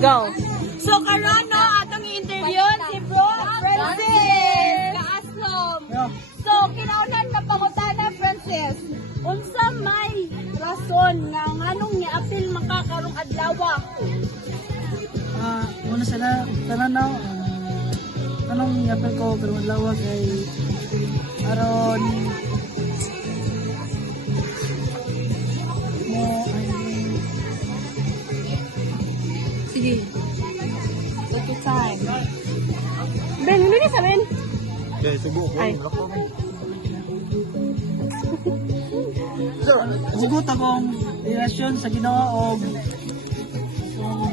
Go. So karon no atong i-interview si Bro Francis Kaaslom. So kinaunan na pangutana Francis. Unsa may rason nga nganong niapil makakarong adlaw? Una sana tananaw tanong yapil ko karong adlaw kay aron mo Sige. Take your time. Ben, hindi ka sabihin. Okay, subo ko. Ay. Sigut akong relasyon sa Ginoo og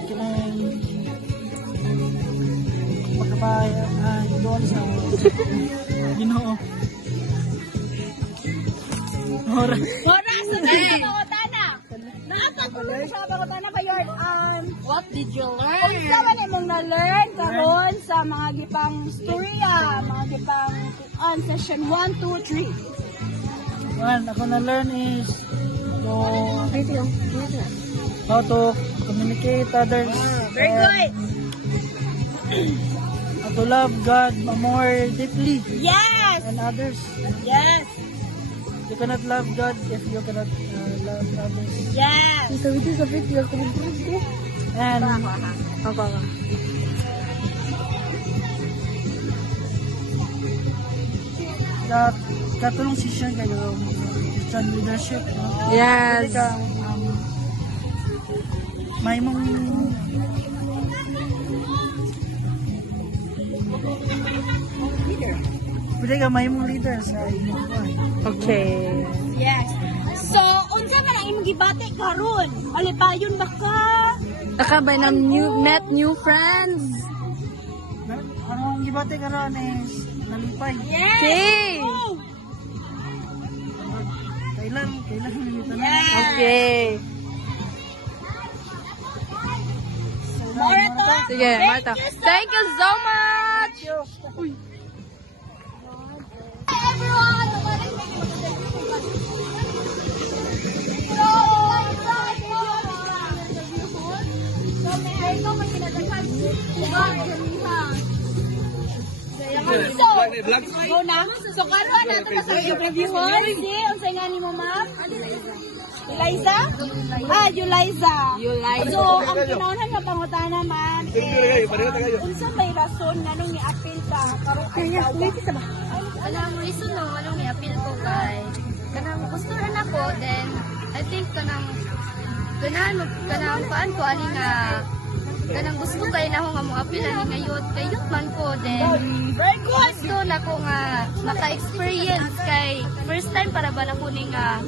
kinang pagkabayan doon sa Ginoo. Ora sa pangutana. Naata ko lang sa pangutana ba your What did you learn? unsa man imong na-learn karon sa mga gipang storya, mga gipang session 1, 2, 3. One, ako na-learn is to how to communicate others. Very good. How to love God more deeply Yes. than others. Yes. You cannot love God if you cannot love others. Yes. And Ako. katulong siya kayo Christian leadership. No? Yes. Pwede ka, may mong pwede ka may mong leader sa inyong buhay. Okay. Yes. So, unsa man ang imong gibati karon? Alipayon ba ka? Nakabay ng met new friends. Anong gibate ka ron is nalipay. Yes. Okay. Oh. Kailan nalipay na. Yes. Okay. More to. Sige, Marta. Thank you so much. Hi everyone. So, go na. So, karoon natin na sa interviewon. Si, unsay nga ni mo, ma'am? Eliza? Yuliza. Yuliza. So, ang kinaunan nga pangutana, ma'am, unsa may rason nga nung ni-appeal ka karong adlaw? Anong reason no, anong ni-appeal ko kay kanang gusto rin ako, then I think kanang paan ko ali nga kanang gusto kay na ako nga mo appeal ani ngayot kay youth man ko, then Very good. gusto na ko nga maka-experience kay first time para ba na ko ni nga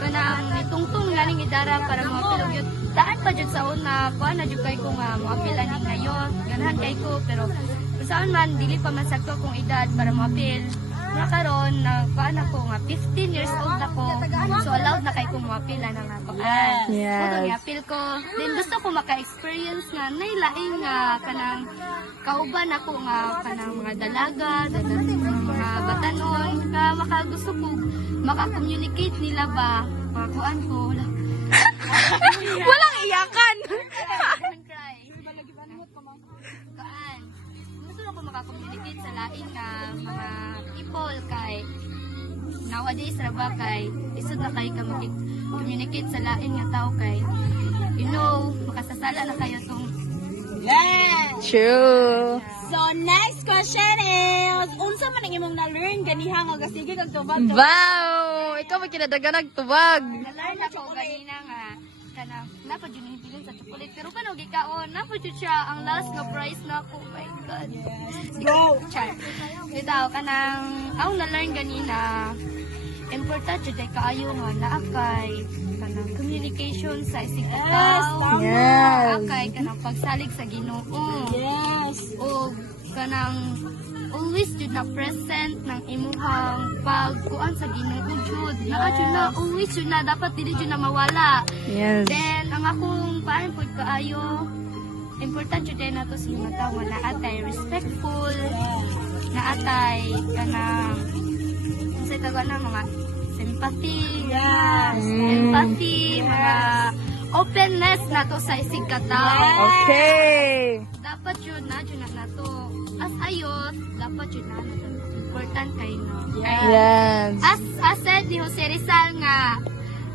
kanang nitungtong nga ning idara para mo appeal og youth. Daan pa jud sa una kuan na jud kay ko nga mo appeal ani ngayon ganahan kay ko, pero saan man dili pa man sakto kong edad para mo appeal. Nakaroon na kuan ako nga 15 years old ako, so allowed na kay ko mo appeal na nga kuan. Yes. So ni-appeal ko, then gusto ko maka-experience nga nailaing nga kanang kauban ako nga kanang mga dalaga, mga batanon, ka makagusto ko maka-communicate nila ba, kuan ko. Walang iyakan. Cry. Kaan. Gusto ko makakommunicate sa laing nga mga people kay nowadays ra ba kay isod na kay ka communicate sa laing nga tao kay you know makasasala na kayo tong Yes. True. So, next question is, unsa man ang imong na-learn ganiha nga gasige kag tubag? Wow! Ikaw may kinadagan nagtubag. Nalain ako ganina nga kanang napadyo ni bilin sa chocolate, pero kano gikaon napadyo siya ang last nga prize na ako. Oh my god. Go. Char. Bitaw kanang ang na-learn ganina importante jud kaayo nga naa kay kanang communication sa isig tao. Yes. Kay kanang pagsalig sa Ginoo. Yes. O kanang always jud na present ng imuhang pagkuan sa Ginoo jud. Naa jud na always jud na dapat dili jud na mawala. Yes. Then ang akong paan pud kaayo importante jud na to sa mga tao nga naatay respectful, naatay kanang sa taga na mga sympathy, Yes. empathy, mga openness na to sa isig katao. Okay. Dapat yun na to. As ayot, dapat yun na to. Important kay no. Yes. As said ni Jose Rizal nga,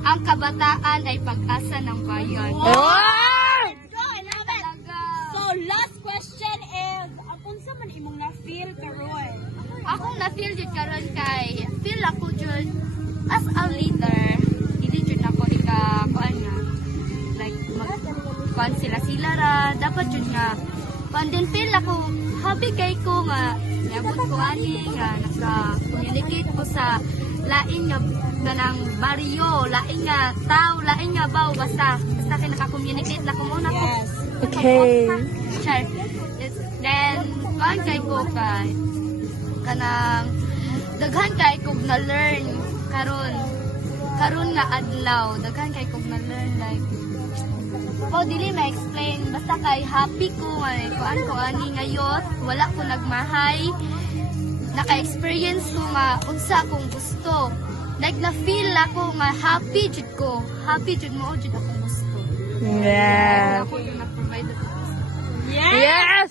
ang kabataan ay pag-asa ng bayan. Wow! Talaga. So, last question is, ang unsa man imong na-feel karon? Akong na-feel jud karon kay feel ako jud as a leader. Hindi jud ako kuan nga like kuan sila ra dapat jud nga kuan din feel ako happy kay ko nga niabot ko ani nga naka-communicate ko sa lain nga ganang baryo, lain nga tao, lain nga baw basta kay naka-communicate na ko muna ko. Okay. Sure. Then kuan kay ko kay kanang daghan kay kog na learn karon nga adlaw daghan kay kog na learn like dili ma-explain basta kay happy ko ay kuan ko ani ngayot wala ko nagmahay naka-experience ko nga unsa akong gusto like na feel ako nga happy jud mo jud akong gusto Yes. ako yung na-provide ako. Yes!